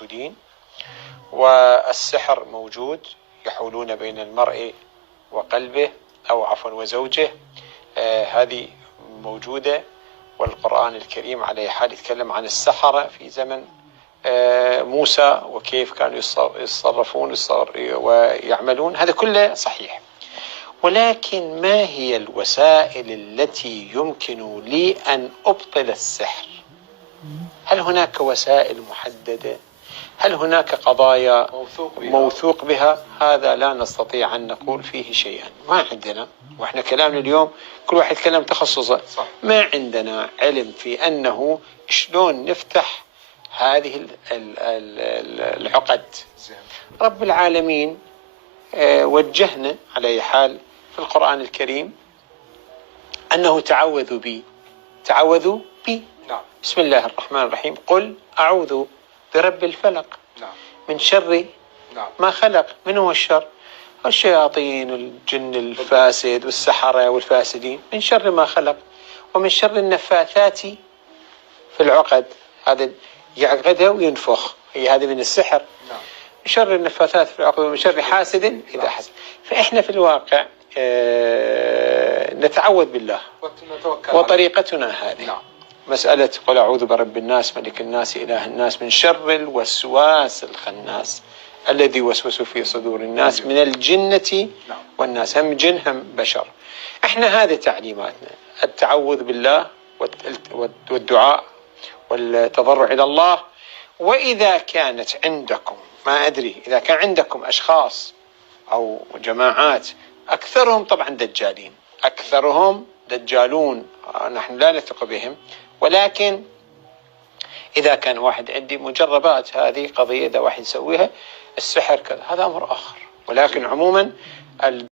موجودين، والسحر موجود، يحولون بين المرء وقلبه أو عفوا وزوجه، هذه موجودة. والقرآن الكريم على حال يتكلم عن السحرة في زمن موسى وكيف كانوا يتصرفون ويعملون، هذا كله صحيح. ولكن ما هي الوسائل التي يمكن لي أن أبطل السحر؟ هل هناك وسائل محددة؟ هل هناك قضايا موثوق بها؟ هذا لا نستطيع أن نقول فيه شيئا، ما عندنا. وإحنا كلامنا اليوم كل واحد يتكلم تخصصه، ما عندنا علم في أنه شلون نفتح هذه العقد. رب العالمين وجهنا على أي حال في القرآن الكريم أنه تعوذوا بي. بسم الله الرحمن الرحيم، قل أعوذ برب الفلق من شر ما خلق. من هو الشر؟ الشياطين والجن الفاسد والسحرة والفاسدين، من شر ما خلق، ومن شر النفاثات في العقد، هذا يعقدها وينفخ، هي هذه من السحر. من شر النفاثات في العقد، ومن شر حاسد إذا حسد. فإحنا في الواقع نتعوذ بالله، وطريقتنا هذه مسألة قل أعوذ برب الناس ملك الناس إله الناس من شر الوسواس الخناس الذي يوسوس في صدور الناس من الجنة والناس، هم جن هم بشر. احنا هذه تعليماتنا، التعوذ بالله والدعاء والتضرع إلى الله. وإذا كانت عندكم، ما أدري إذا كان عندكم أشخاص أو جماعات أكثرهم طبعا دجالين، أكثرهم دجالون، نحن لا نثق بهم، ولكن إذا كان واحد عندي مجربات، هذه قضية إذا واحد يسويها السحر كذا، هذا أمر آخر. ولكن عموما